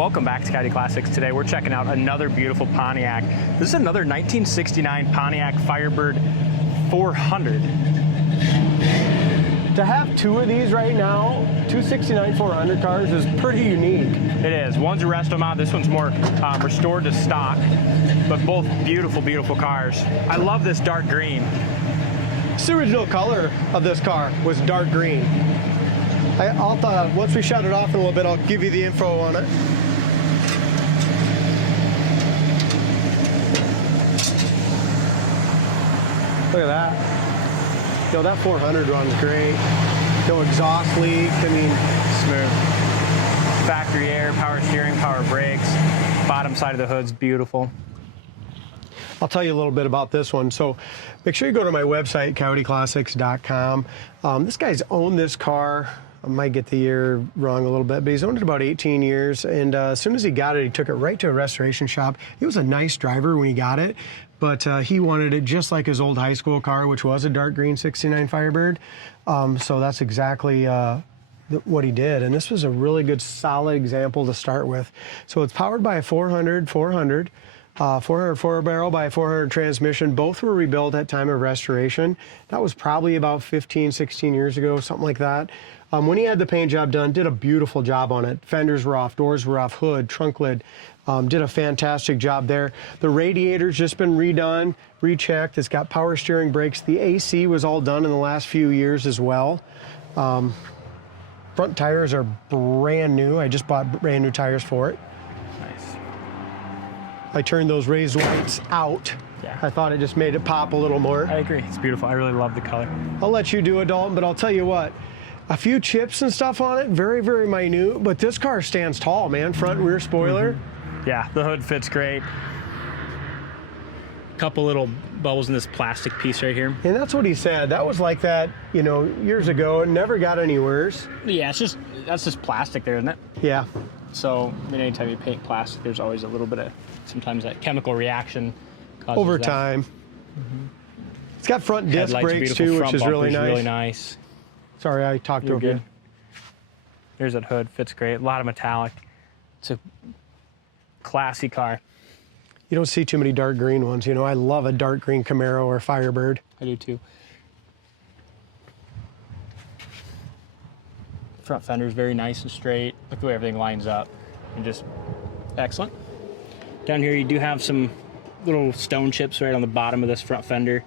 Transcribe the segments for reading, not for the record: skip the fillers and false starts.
Welcome back to Coyote Classics. Today we're checking out another beautiful Pontiac. This is another 1969 Pontiac Firebird 400. To have two of these right now, two 69 400 cars, is pretty unique. It is. One's a resto mod, this one's more restored to stock, but both beautiful, beautiful cars. I love this dark green. The original color of this car was dark green. Once we shut it off in a little bit, I'll give you the info on it. Look at that. You know, that 400 runs great. No exhaust leak. I mean, Smooth. Factory air, power steering, power brakes. Bottom side of the hood's beautiful. I'll tell you a little bit about this one. So make sure you go to my website, coyoteclassics.com. This guy's owned this car. I might get the year wrong a little bit, but he's owned it about 18 years. And as soon as he got it, he took it right to a restoration shop. He was a nice driver when he got it, but he wanted it just like his old high school car, which was a dark green 69 Firebird. So that's exactly what he did. And this was a really good, solid example to start with. So it's powered by a 400 4-barrel by a 400 transmission. Both were rebuilt at time of restoration. That was probably about 15, 16 years ago, something like that. When he had the paint job done, did a beautiful job on it. Fenders were off, doors were off, hood, trunk lid. Did a fantastic job there. The radiator's just been redone, rechecked. It's got power steering brakes. The AC was all done in the last few years as well. Front tires are brand new. I just bought brand new tires for it. Nice. I turned those raised whites out. Yeah. I thought it just made it pop a little more. I agree. It's beautiful. I really love the color. I'll let you do it, Dalton, but I'll tell you what. A few chips and stuff on it, very, very minute, but this car stands tall, man. Front and rear spoiler. Mm-hmm. Yeah, the hood fits great. Couple little bubbles in this plastic piece right here. And that's what he said. That was like that, you know, years ago. It never got any worse. Yeah, that's just plastic there, isn't it? Yeah. So, I mean, anytime you paint plastic, there's always a little bit of, sometimes that chemical reaction causes Over that. time. Mm-hmm. It's got front disc Headlights brakes beautiful, too, front which is really nice. really nice. Sorry, I talked You're over good. you. There's that hood, fits great. A lot of metallic. It's a classy car. You don't see too many dark green ones. You know, I love a dark green Camaro or Firebird. I do too. Front fender's very nice and straight. Look at the way everything lines up. And just excellent. Down here you do have some little stone chips right on the bottom of this front fender.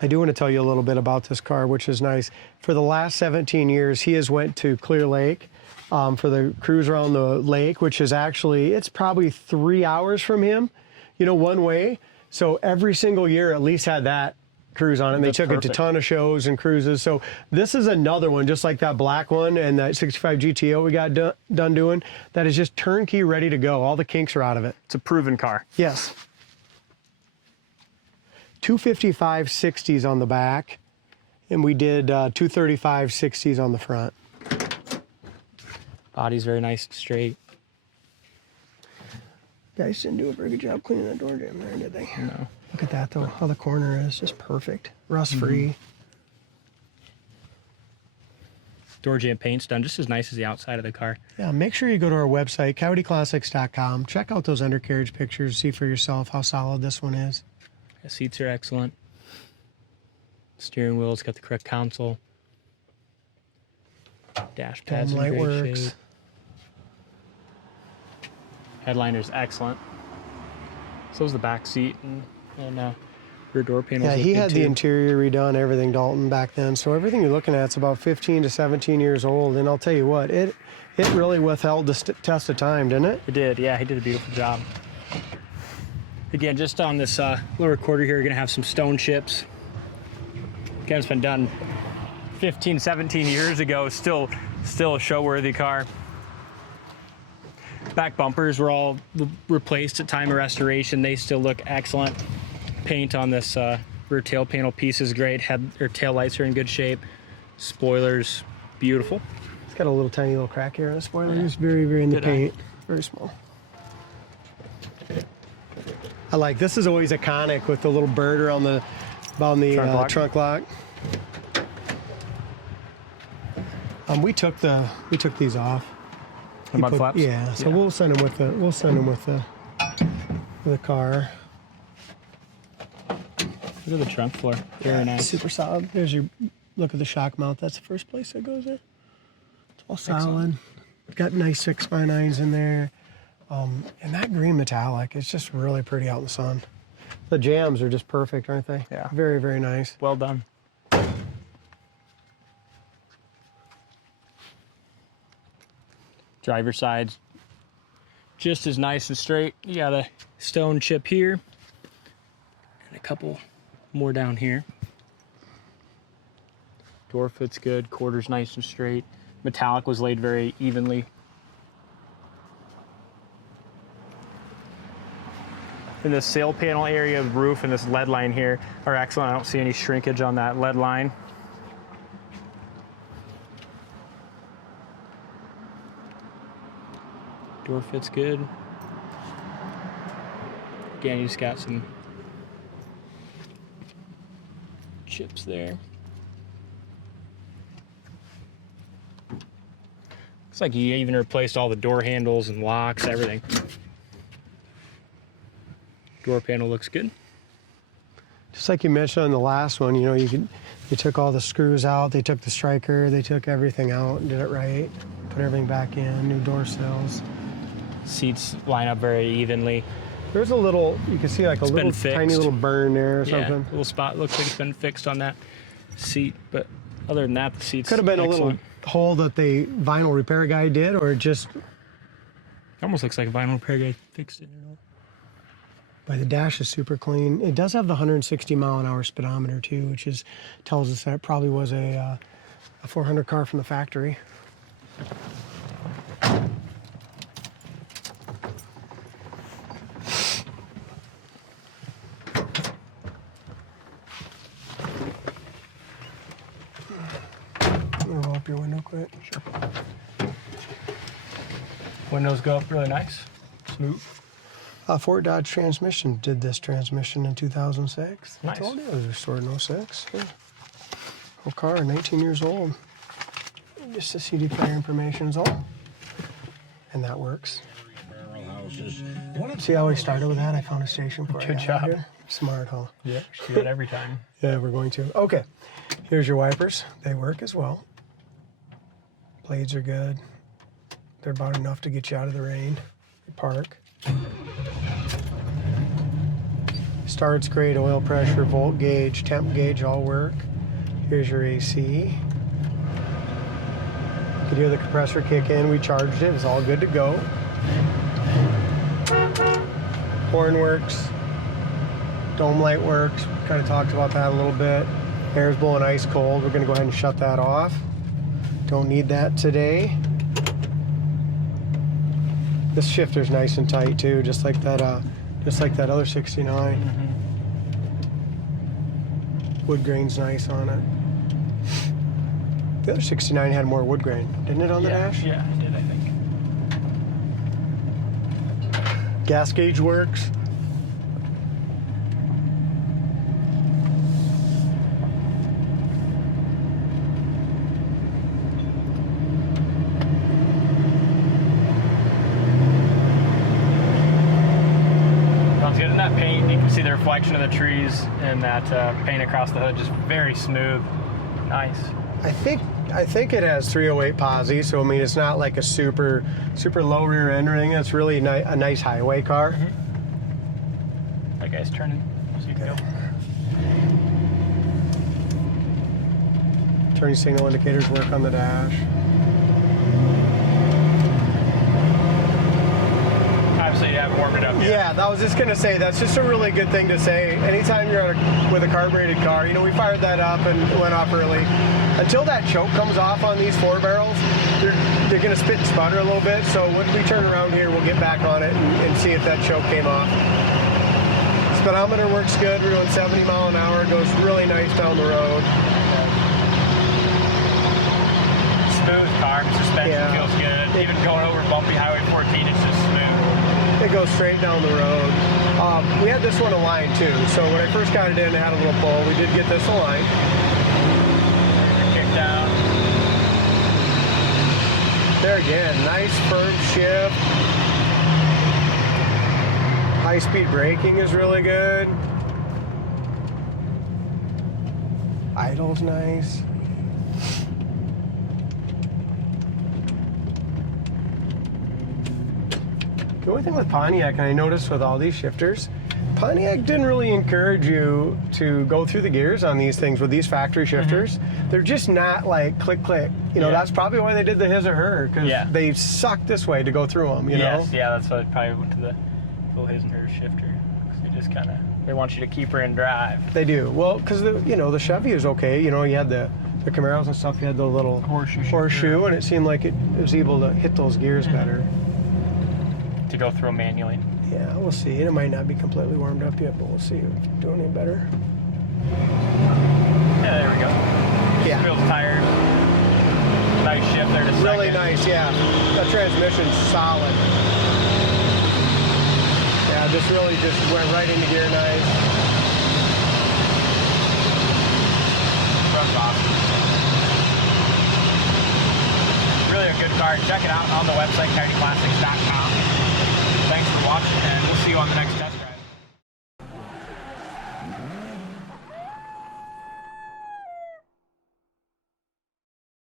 I do want to tell you a little bit about this car, which is nice. For the last 17 years, he has went to Clear Lake for the cruise around the lake, which is actually, it's probably 3 hours from him, you know, one way. So every single year at least had that cruise on it. And they took it to a ton of shows and cruises. So this is another one, just like that black one and that 65 GTO we got done doing, that is just turnkey ready to go. All the kinks are out of it. It's a proven car. Yes. 255 60s on the back, and we did 235 60s on the front. Body's very nice and straight. Guys didn't do a very good job cleaning that door jam there, did they? No. Look at that, though, how the corner is just perfect. Rust-free. Mm-hmm. Door jamb paint's done just as nice as the outside of the car. Yeah, make sure you go to our website, coyoteclassics.com. Check out those undercarriage pictures, see for yourself how solid this one is. The seats are excellent. Steering wheel's got the correct console. Dash pads in light great works. shape. Headliner's excellent. So's the back seat and rear door panels. Yeah, look he good had too. the interior redone, everything, Dalton, back then. So everything you're looking at is about 15 to 17 years old. And I'll tell you what, it really withheld the test of time, didn't it? It did, yeah, he did a beautiful job. Again, just on this lower quarter here, you're gonna have some stone chips. Again, it's been done 15, 17 years ago, still a show-worthy car. Back bumpers were all replaced at time of restoration. They still look excellent. Paint on this rear tail panel piece is great. Tail lights are in good shape. Spoilers, beautiful. It's got a little tiny little crack here on the spoiler. It's very, very in the paint. Very small. I like, this is always iconic with the little bird around the trunk lock. We took these off. The mud flaps? Yeah, so we'll send them with the car. Look at the trunk floor. Very nice. Super solid. There's your look at the shock mount. That's the first place that goes in. It's all solid. Got nice 6x9s in there. And that green metallic is just really pretty out in the sun. The jams are just perfect, aren't they? Yeah. Very, very nice. Well done. Driver side's just as nice and straight. You got a stone chip here and a couple more down here. Door fits good, quarter's nice and straight. Metallic was laid very evenly. In the sail panel area of the roof and this lead line here are excellent. I don't see any shrinkage on that lead line. Door fits good. Again, you just got some chips there. Looks like you even replaced all the door handles and locks, everything. Door panel looks good. Just like you mentioned on the last one, you know, they took all the screws out, they took the striker, they took everything out and did it right. Put everything back in, new door sills. Seats line up very evenly. There's a little, you can see like a little tiny little burn there or something. Yeah, little spot. Looks like it's been fixed on that seat, but other than that, the seat's could have been excellent. a little hole that the vinyl repair guy did, or just. It almost looks like a vinyl repair guy fixed it. But the dash is super clean. It does have the 160-mile-an-hour speedometer too, which tells us that it probably was a 400 car from the factory. Roll up your window quick. Sure. Windows go up really nice. Smooth. Ford Dodge Transmission did this transmission in 2006. Nice. I told you it was restored in 06. Yeah. Whole car, 19 years old. Just the CD player information is all. And that works. See how we started with that? I found a station for you. Good job. Here. Smart, huh? Yeah, do that every time. Yeah, we're going to. Okay, here's your wipers. They work as well. Blades are good. They're about enough to get you out of the rain. You park. Starts great, oil pressure, volt gauge, temp gauge all work. Here's your AC. You could hear the compressor kick in. We charged it. It's all good to go. Horn works. Dome light works. Kind of talked about that a little bit. Air's blowing ice cold. We're going to go ahead and shut that off. Don't need that today. This shifter's nice and tight too, just like that other 69. Mm-hmm. Wood grain's nice on it. The other 69 had more wood grain, didn't it, on the dash? Yeah, it did, I think. Gas gauge works. Getting that paint, you can see the reflection of the trees and that paint across the hood, just very smooth. Nice. I think it has 308 Posi, so I mean it's not like a super low rear end or anything. It's really a nice highway car. Mm-hmm. That guy's turning. So you can go. Turning signal indicators work on the dash. Obviously, you haven't warmed it up yet. Yeah, I was just going to say, that's just a really good thing to say. Anytime you're with a carbureted car, you know, we fired that up and it went off early. Until that choke comes off on these 4 barrels, they're going to spit and sputter a little bit. So when we turn around here, we'll get back on it and see if that choke came off. Speedometer works good. We're doing 70 mile an hour. It goes really nice down the road. Smooth car. Suspension feels good. Even going over bumpy Highway 14, it's just smooth. It goes straight down the road. We had this one aligned too, so when I first got it in, it had a little pull. We did get this aligned. Kick down. There again, nice firm shift. High-speed braking is really good. Idle's nice. The only thing with Pontiac, and I noticed with all these shifters, Pontiac didn't really encourage you to go through the gears on these things with these factory shifters. They're just not like click, click. You know, that's probably why they did the his or her, because they suck this way to go through them, you know? Yeah, that's why I probably went to the little his and her shifter. They just kind of, they want you to keep her in drive. They do. Well, because, you know, the Chevy is okay. You know, you had the Camaros and stuff, you had the little horseshoe and it seemed like it was able to hit those gears better. To go through them manually. Yeah, we'll see. It might not be completely warmed up yet, but we'll see if it's doing any better. Yeah, there we go. Yeah. Feels tired. Nice shift there to second. Really nice, yeah. That transmission's solid. Yeah, this really just went right into gear nice. Runs awesome. Really a good car. Check it out on the website, coyoteclassics.com. Thanks for watching, and we'll see you on the next test drive.